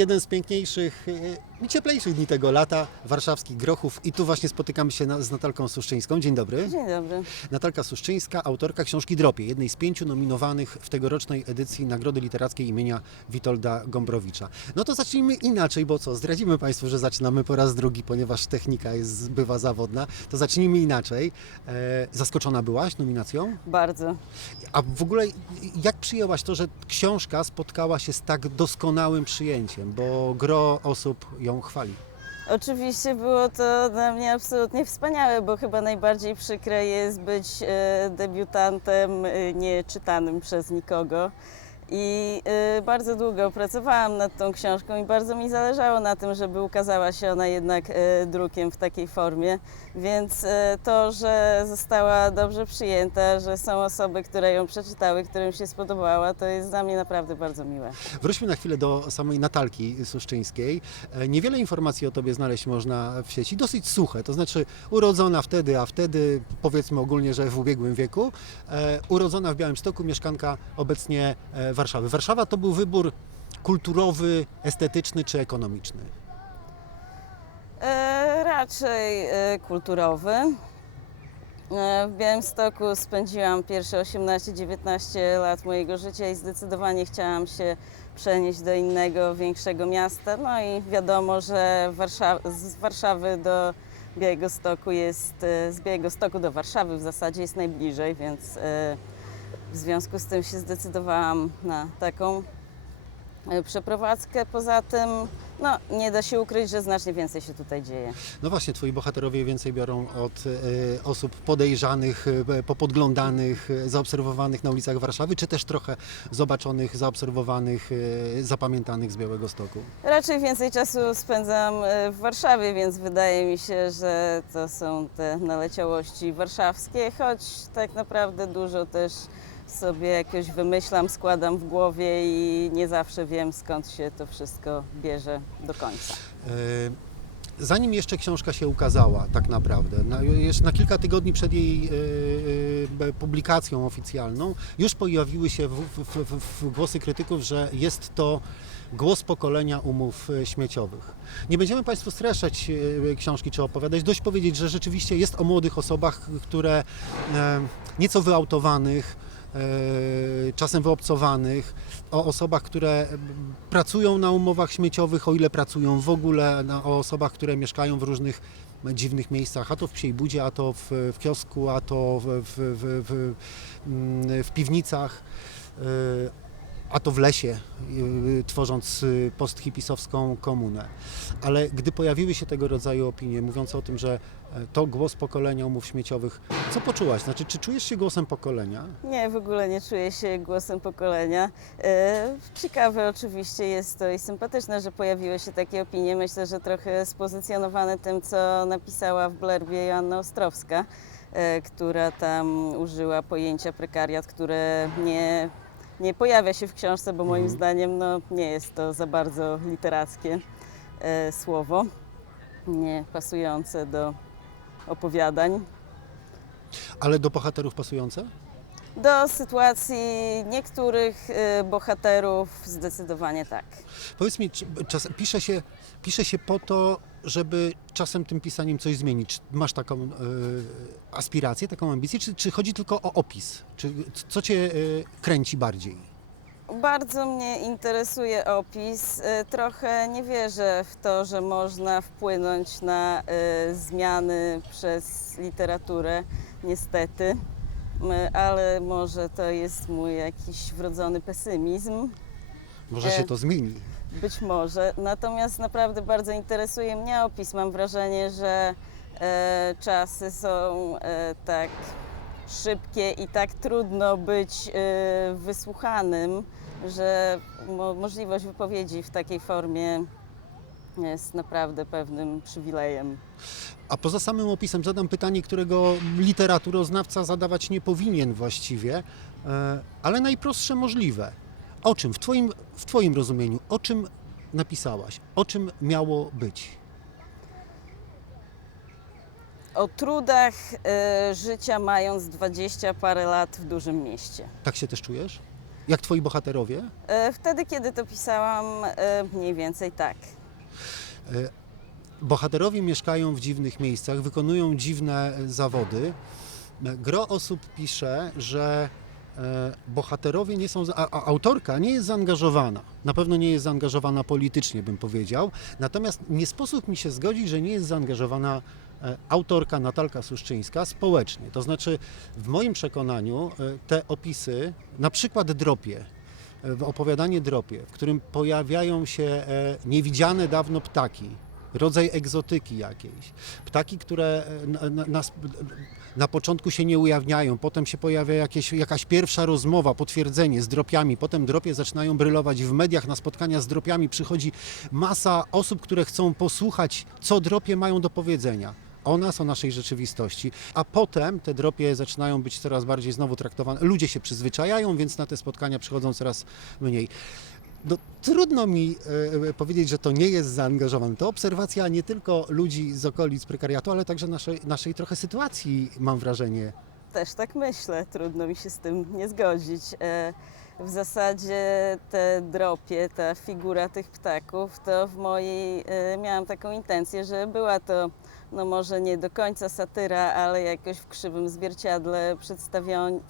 jeden z piękniejszych e, i cieplejszych dni tego lata, warszawskich Grochów. I tu właśnie spotykamy się na, z Natalką Suszczyńską. Dzień dobry. Dzień dobry. Natalka Suszczyńska, autorka książki Dropie, jednej z pięciu nominowanych w tegorocznej edycji Nagrody Literackiej imienia Witolda Gombrowicza. No to zacznijmy inaczej, bo co, zdradzimy Państwu, że zaczynamy po raz drugi, ponieważ technika jest, bywa zawodna. To zacznijmy inaczej. E, zaskoczona byłaś nominacją? Bardzo. A w ogóle jak przyjęłaś to, że książka spotkała się z tak doskonałym przyjęciem, bo gro osób ją chwali? Oczywiście było to dla mnie absolutnie wspaniałe, bo chyba najbardziej przykre jest być e, debiutantem e, nieczytanym przez nikogo. I e, bardzo długo pracowałam nad tą książką i bardzo mi zależało na tym, żeby ukazała się ona jednak e, drukiem w takiej formie. Więc e, to, że została dobrze przyjęta, że są osoby, które ją przeczytały, którym się spodobała, to jest dla mnie naprawdę bardzo miłe. Wróćmy na chwilę do samej Natalki Suszczyńskiej. E, Niewiele informacji o tobie znaleźć można w sieci, dosyć suche, to znaczy urodzona wtedy, a wtedy, powiedzmy ogólnie, że w ubiegłym wieku, e, urodzona w Białymstoku, mieszkanka obecnie e, Warszawy. Warszawa to był wybór kulturowy, estetyczny czy ekonomiczny? E, raczej e, kulturowy. E, w Białymstoku spędziłam pierwsze 18-19 lat mojego życia i zdecydowanie chciałam się przenieść do innego, większego miasta. No i wiadomo, że Warsza- z Warszawy do Białegostoku jest, e, z Białegostoku do Warszawy w zasadzie jest najbliżej, więc e, w związku z tym się zdecydowałam na taką e, przeprowadzkę. Poza tym, no, nie da się ukryć, że znacznie więcej się tutaj dzieje. No właśnie, twoi bohaterowie więcej biorą od e, osób podejrzanych, e, popodglądanych, e, zaobserwowanych na ulicach Warszawy, czy też trochę zobaczonych, zaobserwowanych, e, zapamiętanych z Białego Stoku? Raczej więcej czasu spędzam w Warszawie, więc wydaje mi się, że to są te naleciałości warszawskie, choć tak naprawdę dużo też sobie jakoś wymyślam, składam w głowie i nie zawsze wiem skąd się to wszystko bierze do końca. E, Zanim jeszcze książka się ukazała, tak naprawdę, na, jeszcze na kilka tygodni przed jej e, e, publikacją oficjalną, już pojawiły się w, w, w, głosy krytyków, że jest to głos pokolenia umów śmieciowych. Nie będziemy Państwu streszczać książki czy opowiadać, dość powiedzieć, że rzeczywiście jest o młodych osobach, które nieco wyautowanych, czasem wyobcowanych, o osobach, które pracują na umowach śmieciowych, o ile pracują w ogóle, o osobach, które mieszkają w różnych dziwnych miejscach, a to w Psiej Budzie, a to w, w kiosku, a to w, w, w, w, mm, w piwnicach, e, a to w lesie, e, tworząc e, posthipisowską komunę. Ale gdy pojawiły się tego rodzaju opinie, mówiące o tym, że e, to głos pokolenia umów śmieciowych, co poczułaś? Znaczy, czy czujesz się głosem pokolenia? Nie, w ogóle nie czuję się głosem pokolenia. E, Ciekawe oczywiście jest to i sympatyczne, że pojawiły się takie opinie. Myślę, że trochę spozycjonowane tym, co napisała w Blerbie Joanna Ostrowska, e, która tam użyła pojęcia prekariat, które nie, nie pojawia się w książce, bo moim Mhm. zdaniem no, nie jest to za bardzo literackie e, słowo, nie pasujące do opowiadań. Ale do bohaterów pasujące? Do sytuacji niektórych y, bohaterów zdecydowanie tak. Powiedz mi, czy czas, pisze, się, pisze się po to, żeby czasem tym pisaniem coś zmienić. Masz taką e, aspirację, taką ambicję, czy, czy chodzi tylko o opis? Czy, co cię e, kręci bardziej? Bardzo mnie interesuje opis. Y, Trochę nie wierzę w to, że można wpłynąć na y, zmiany przez literaturę, niestety. Y, Ale może to jest mój jakiś wrodzony pesymizm. Może E, się to zmieni. Być może. Natomiast naprawdę bardzo interesuje mnie opis. Mam wrażenie, że e, czasy są e, tak szybkie i tak trudno być e, wysłuchanym, że mo, możliwość wypowiedzi w takiej formie jest naprawdę pewnym przywilejem. A poza samym opisem zadam pytanie, którego literaturoznawca zadawać nie powinien właściwie, e, ale najprostsze możliwe. O czym, w twoim, w twoim rozumieniu, o czym napisałaś? O czym miało być? O trudach e, życia mając 20 parę lat w dużym mieście. Tak się też czujesz? Jak twoi bohaterowie? E, Wtedy, kiedy to pisałam, e, mniej więcej tak. E, Bohaterowie mieszkają w dziwnych miejscach, wykonują dziwne e, zawody. E, Gro osób pisze, że bohaterowie nie są, a, autorka nie jest zaangażowana. Na pewno nie jest zaangażowana politycznie, bym powiedział. Natomiast nie sposób mi się zgodzić, że nie jest zaangażowana autorka Natalka Suszczyńska społecznie. To znaczy, w moim przekonaniu te opisy, na przykład dropie, w opowiadanie dropie, w którym pojawiają się e, niewidziane dawno ptaki, rodzaj egzotyki jakiejś. Ptaki, które e, na, na, na, na początku się nie ujawniają, potem się pojawia jakieś, jakaś pierwsza rozmowa, potwierdzenie z dropiami, potem dropie zaczynają brylować w mediach, na spotkania z dropiami przychodzi masa osób, które chcą posłuchać, co dropie mają do powiedzenia o nas, o naszej rzeczywistości, a potem te dropie zaczynają być coraz bardziej znowu traktowane. Ludzie się przyzwyczajają, więc na te spotkania przychodzą coraz mniej. No, trudno mi e, powiedzieć, że to nie jest zaangażowane. To obserwacja nie tylko ludzi z okolic prekariatu, ale także naszej, naszej trochę sytuacji, mam wrażenie. Też tak myślę, trudno mi się z tym nie zgodzić. E, W zasadzie te dropie, ta figura tych ptaków, to w mojej e, miałam taką intencję, że była to no może nie do końca satyra, ale jakoś w krzywym zwierciadle przedstawion,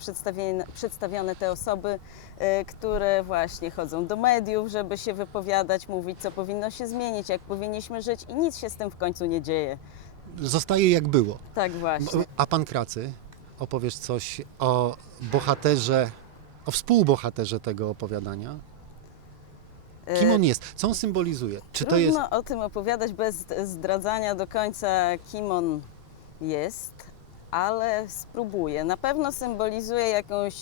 przedstawione, te osoby, e, które właśnie chodzą do mediów, żeby się wypowiadać, mówić, co powinno się zmienić, jak powinniśmy żyć i nic się z tym w końcu nie dzieje. Zostaje jak było. Tak właśnie. A pan Kracy, opowiesz coś o bohaterze, o współbohaterze tego opowiadania? Kim E, on jest? Co on symbolizuje? Czy to jest o tym opowiadać bez zdradzania do końca, kim on jest, ale spróbuję. Na pewno symbolizuje jakąś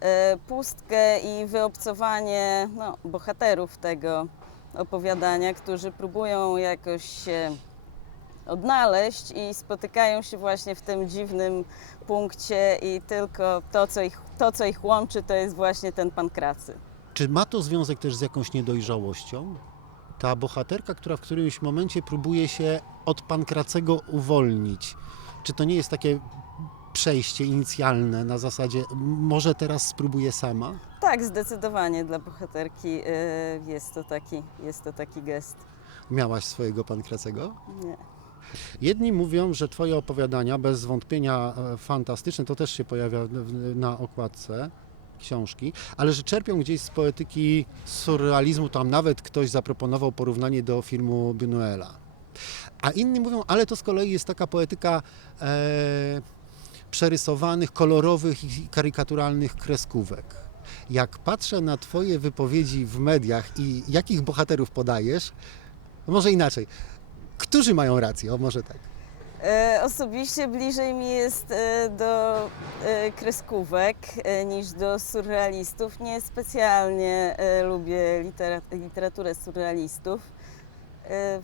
e, pustkę i wyobcowanie no, bohaterów tego opowiadania, którzy próbują jakoś się odnaleźć i spotykają się właśnie w tym dziwnym punkcie i tylko to, co ich, to, co ich łączy, to jest właśnie ten pan Kracy. Czy ma to związek też z jakąś niedojrzałością? Ta bohaterka, która w którymś momencie próbuje się od Pankracego uwolnić. Czy to nie jest takie przejście inicjalne na zasadzie "M- może teraz spróbuję sama? Tak, zdecydowanie dla bohaterki y, jest to taki, jest to taki gest. Miałaś swojego Pankracego? Nie. Jedni mówią, że twoje opowiadania, bez wątpienia e, fantastyczne, to też się pojawia na okładce książki, ale że czerpią gdzieś z poetyki surrealizmu, tam nawet ktoś zaproponował porównanie do filmu Buñuela. A inni mówią, ale to z kolei jest taka poetyka e, przerysowanych, kolorowych i karykaturalnych kreskówek. Jak patrzę na Twoje wypowiedzi w mediach i jakich bohaterów podajesz, może inaczej. Którzy mają rację? O, może tak. E, osobiście bliżej mi jest e, do e, kreskówek e, niż do surrealistów. Nie specjalnie e, lubię litera, literaturę surrealistów, e,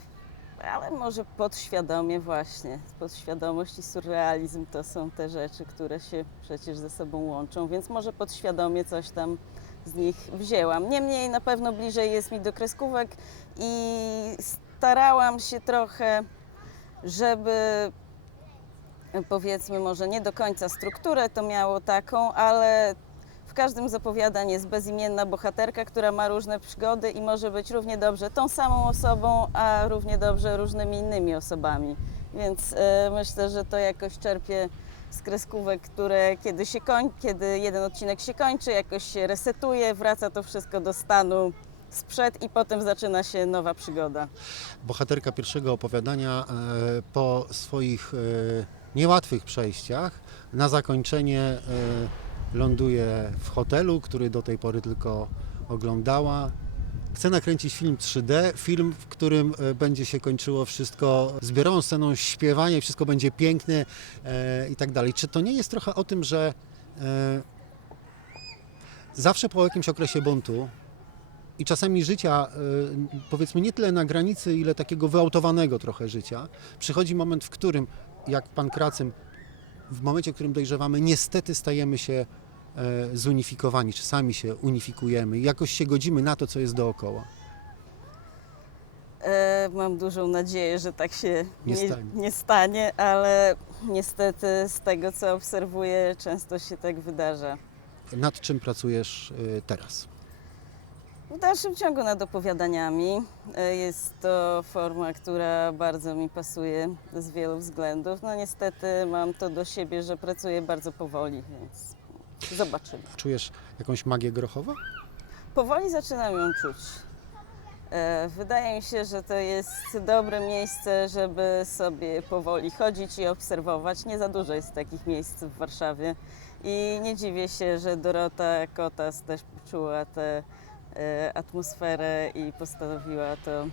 ale może podświadomie właśnie. Podświadomość i surrealizm to są te rzeczy, które się przecież ze sobą łączą, więc może podświadomie coś tam z nich wzięłam. Niemniej na pewno bliżej jest mi do kreskówek i starałam się trochę żeby powiedzmy może nie do końca strukturę to miało taką, ale w każdym z opowiadań jest bezimienna bohaterka, która ma różne przygody i może być równie dobrze tą samą osobą, a równie dobrze różnymi innymi osobami. Więc e, myślę, że to jakoś czerpie z kreskówek, które kiedy, się koń, kiedy jeden odcinek się kończy, jakoś się resetuje, wraca to wszystko do stanu sprzed i potem zaczyna się nowa przygoda. bohaterka pierwszego opowiadania e, po swoich e, niełatwych przejściach na zakończenie e, ląduje w hotelu, który do tej pory tylko oglądała. Chce nakręcić film 3D, film, w którym będzie się kończyło wszystko zbiorową sceną śpiewania, wszystko będzie piękne e, i tak dalej. Czy to nie jest trochę o tym, że e, zawsze po jakimś okresie buntu i czasami życia, y, powiedzmy nie tyle na granicy, ile takiego wyautowanego trochę życia, przychodzi moment, w którym, jak pan Kracym, w momencie, w którym dojrzewamy, niestety stajemy się e, zunifikowani, czy sami się unifikujemy jakoś się godzimy na to, co jest dookoła. E, Mam dużą nadzieję, że tak się Nie nie, stanie. nie stanie, ale niestety z tego co obserwuję, często się tak wydarza. Nad czym pracujesz y, teraz? W dalszym ciągu nad opowiadaniami. E, Jest to forma, która bardzo mi pasuje z wielu względów. No niestety mam to do siebie, że pracuję bardzo powoli, więc zobaczymy. Czujesz jakąś magię grochowa? Powoli zaczynam ją czuć. E, Wydaje mi się, że to jest dobre miejsce, żeby sobie powoli chodzić i obserwować. Nie za dużo jest takich miejsc w Warszawie i nie dziwię się, że Dorota Kotas też poczuła tę e, atmosferę i postanowiła to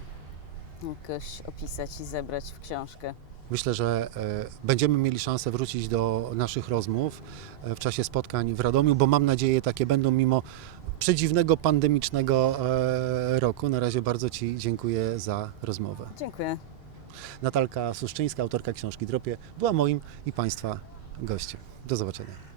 jakoś opisać i zebrać w książkę. Myślę, że e, będziemy mieli szansę wrócić do naszych rozmów e, w czasie spotkań w Radomiu, bo mam nadzieję takie będą mimo przedziwnego pandemicznego e, roku. Na razie bardzo Ci dziękuję za rozmowę. Dziękuję. Natalka Suszczyńska, autorka książki Dropie, była moim i Państwa gościem. Do zobaczenia.